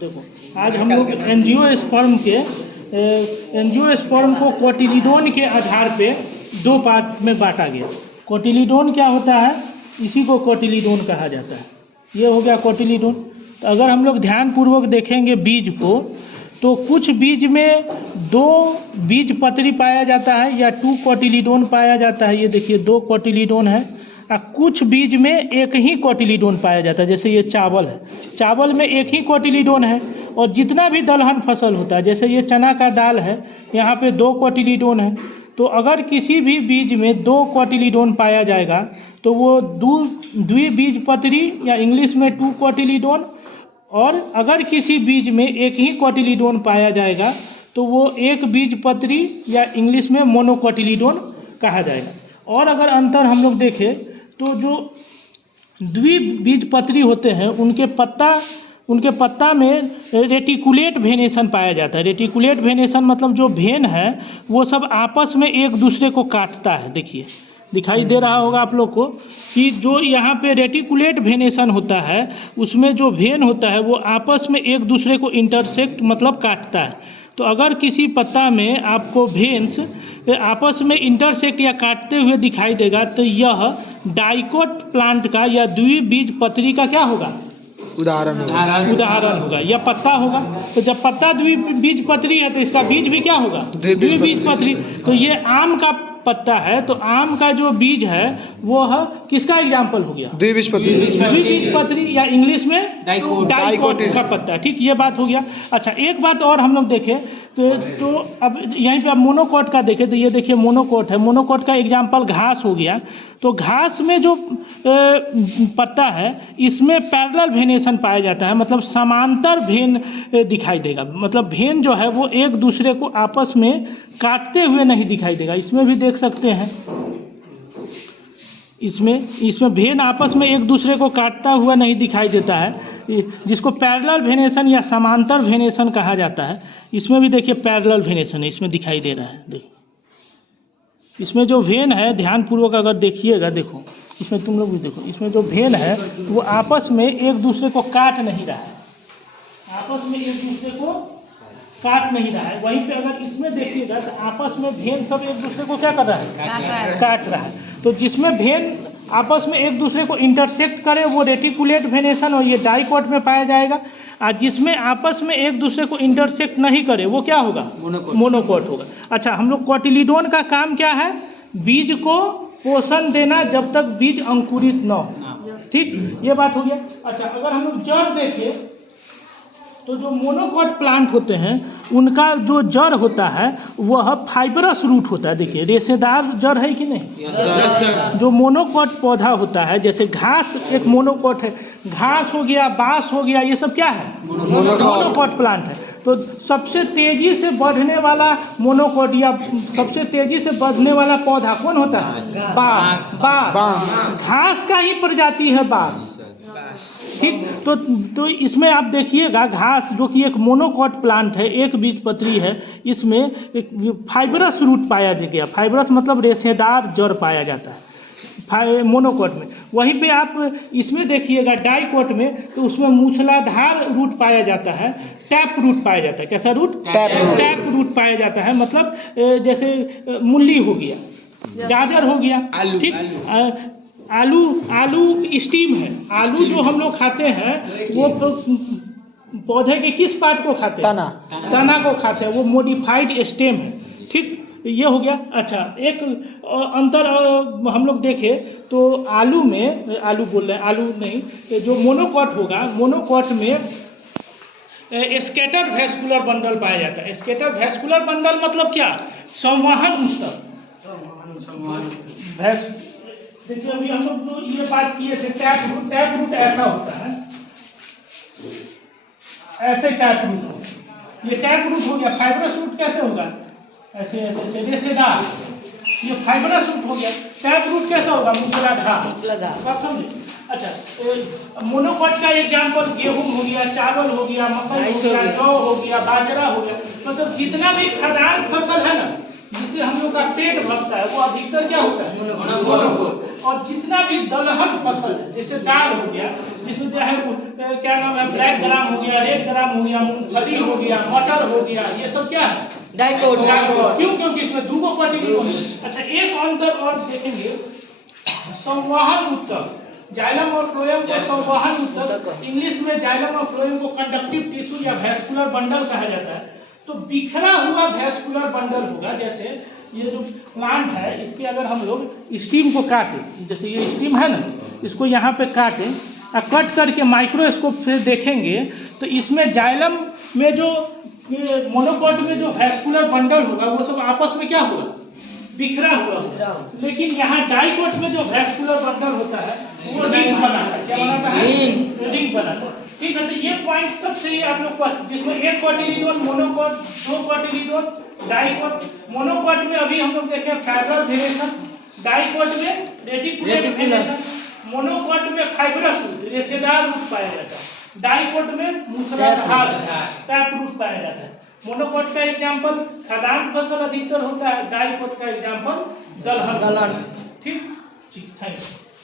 देखो, आज हम लोग एंजियोस्पर्म को कोटिलीडोन के आधार पे दो पार्ट में बांटा गया। कोटिलीडोन क्या होता है, इसी को कोटिलीडोन कहा जाता है। ये हो गया कोटिलीडोन। तो अगर हम लोग ध्यानपूर्वक देखेंगे बीज को, तो कुछ बीज में 2 बीज पत्री पाया जाता है या 2 कोटिलीडोन पाया जाता है। ये देखिए 2 कोटिलीडोन है। और कुछ बीज में एक ही कोटिलीडोन पाया जाता है, जैसे ये चावल है, चावल में एक ही कोटिलीडोन है। और जितना भी दलहन फसल होता है, जैसे ये चना का दाल है, यहाँ पे 2 कोटिलीडोन है। तो अगर किसी भी बीज में 2 कोटिलीडोन पाया जाएगा तो वो द्विबीजपत्री या इंग्लिश में 2 कोटिलीडोन। और अगर किसी बीज में एक ही कोटिलीडोन पाया जाएगा तो वो एक बीजपत्री या इंग्लिश में मोनोकोटिलीडोन कहा जाएगा। और अगर अंतर हम लोग देखें तो जो द्विबीजपत्री होते हैं उनके पत्ता में रेटिकुलेट वेनेशन पाया जाता है। रेटिकुलेट वेनेशन मतलब जो वेन है वो सब आपस में एक दूसरे को काटता है। देखिए दिखाई दे रहा होगा आप लोग को कि जो यहाँ पे रेटिकुलेट वेनेशन होता है, उसमें जो वेन होता है वो आपस में एक दूसरे को इंटरसेक्ट मतलब काटता है। तो अगर किसी पत्ता में आपको वेन्स आपस में इंटरसेक्ट या काटते हुए दिखाई देगा तो यह डाइकोट प्लांट का या द्विबीजपत्री का क्या होगा, उदाहरण होगा या पत्ता होगा। तो जब पत्ता द्विबीजपत्री है तो इसका बीज भी क्या होगा, द्विबीजपत्री। तो ये आम का पत्ता है, तो आम का जो बीज है वो है किसका एग्जाम्पल हो गया, द्विबीजपत्री या इंग्लिश में डाइकोट का पत्ता। ठीक, ये बात हो गया। अच्छा, एक बात और हम लोग देखें तो अब यहीं पे आप मोनोकोट का देखें तो ये देखिए मोनोकोट है। मोनोकोट का एग्जाम्पल घास हो गया। तो घास में जो पत्ता है इसमें पैरेलल वेनेशन पाया जाता है, मतलब समांतर वेन दिखाई देगा। मतलब वेन जो है वो एक दूसरे को आपस में काटते हुए नहीं दिखाई देगा। इसमें भी देख सकते हैं, इसमें वेन आपस में एक दूसरे को काटता हुआ नहीं दिखाई देता है, जिसको पैरेलल वेनेशन या समांतर वेनेशन कहा जाता है। इसमें भी देखिए पैरेलल वेनेशन है, इसमें दिखाई दे रहा है। देखिए इसमें जो वेन है, ध्यानपूर्वक अगर देखिएगा, देखो इसमें तुम लोग भी देखो, इसमें जो वेन है वो आपस में एक दूसरे को काट नहीं रहा है, आपस में एक दूसरे को काट नहीं रहा है। वहीं पे अगर इसमें देखिएगा तो आपस में वेन सब एक दूसरे को क्या कर रहा है, काट रहा है। तो जिसमें वेन आपस में एक दूसरे को इंटरसेक्ट करे वो रेटिकुलेट वेनेशन और ये डाइकोट में पाया जाएगा। और जिसमें आपस में एक दूसरे को इंटरसेक्ट नहीं करे वो क्या होगा, मोनोकोट होगा। अच्छा, हम लोग कोटिलीडोन का काम क्या है, बीज को पोषण देना जब तक बीज अंकुरित न हो। ठीक, ये बात हो गया। अच्छा, अगर हम लोग जड़ देखें तो जो मोनोकोट प्लांट होते हैं उनका जो जड़ होता है वह फाइबरस रूट होता है। देखिए रेशेदार जड़ है कि नहीं। जो मोनोकोट पौधा होता है, जैसे घास एक मोनोकोट है, घास हो गया, बांस हो गया, ये सब क्या है, मोनोकोट प्लांट है। तो सबसे तेजी से बढ़ने वाला मोनोकोट या सबसे तेजी से बढ़ने वाला पौधा कौन होता है, बांस। घास का ही प्रजाति है बांस। ठीक, तो इसमें आप देखिएगा घास जो कि एक मोनोकोट प्लांट है, एक बीजपत्री है, इसमें एक फाइबरस रूट पाया गया। फाइबरस मतलब रेशेदार जड़ पाया जाता है मोनोकोट में। वहीं पे आप इसमें देखिएगा डाइकोट में, तो उसमें मूछलाधार रूट पाया जाता है, टैप रूट पाया जाता है। कैसा रूट, टैप रूट पाया जाता है। मतलब जैसे मूली हो गया, गाजर हो गया, ठीक, आलू स्टीम है। आलू जो हम लोग खाते हैं वो पौधे के किस पार्ट को खाते हैं, तना को खाते हैं, वो मॉडिफाइड स्टेम है। ठीक, ये हो गया। अच्छा, एक अंतर हम लोग देखें तो आलू बोल रहे हैं, आलू नहीं, जो मोनोकोट होगा, मोनोकोट में स्कैटर वैस्कुलर बंडल पाया जाता है। स्कैटर वैस्कुलर बंडल मतलब क्या, संवहन ऊतक। देखिए अभी हम लोग जो ये बात किए थे टैप रूट ऐसा होता है, ऐसे टैप रूट हो, ये टैप रूट हो गया। फाइबरस रूट कैसे होगा, ऐसे ऐसे ऐसे रेशेदार, ये फाइबरस रूट हो गया। टैप रूट कैसा होगा, मूछलाधार। बात समझे। अच्छा, मोनोकोट का एग्जाम्पल गेहूं हो गया, चावल हो गया, मकई हो गया, जौ हो गया, बाजरा हो गया। मतलब जितना भी खाद्यान्न फसल है ना, जिससे हम लोग का पेट भरता है, वो अधिकतर क्या होता है? मोनोकोट। और जितना भी दलहन फसल है, जैसे दाल हो गया, जिसमें चाहे क्या नाम है, ब्लैक ग्राम हो गया, रेड ग्राम हो गया, मूंगफली हो गया, मटर हो गया, ये सब क्या है? डाइकोट। क्यों? क्योंकि इसमें दो क्वार्टिलिडोन है। अच्छा, एक अंतर और देखेंगे, संवहन ऊतक, जाइलम और फ्लोएम को संवहन ऊतक, इंग्लिश में जाइलम और फ्लोएम को कंडक्टिव टिश्यू या वैस्कुलर बंडल कहा जाता है। तो बिखरा हुआ वैस्कुलर बंडल होगा, जैसे ये जो प्लांट है, इसके अगर हम लोग स्टीम को काटें, जैसे ये स्टीम है ना, इसको यहाँ पे काटें और कट करके माइक्रोस्कोप से देखेंगे तो इसमें जाइलम में जो मोनोकोट में जो वैस्कुलर बंडल होगा वो सब आपस में क्या होगा? बिखरा हुआ। लेकिन यहाँ डाइकोट में जो वैस्कुलर बंडल होता है वो रिंग बनाता है। क्या बनाता है? रिंग बनाता है। ठीक है, तो ये पॉइंट सब सही आप लोग पर, जिसमें एक क्वार्टिलिडोन मोनोकोट, दो क्वार्टिलिडोन डाइकोट। मोनोकोट में अभी हम लोग देखें फाइब्रल वेनेशन, डाइकोट में रेटिकुलेट वेनेशन, मोनोकोट में फाइब्रस रेशेदार रूट पाया जाता है, डाइकोट में मूसलाधार टैप रूट पाया जाता है। मोनोकोट का एग्जाम्पल खदान फसल अधिकतर होता है, डाइकोट का एग्जाम्पल दलहन। ठीक, थैंक यू।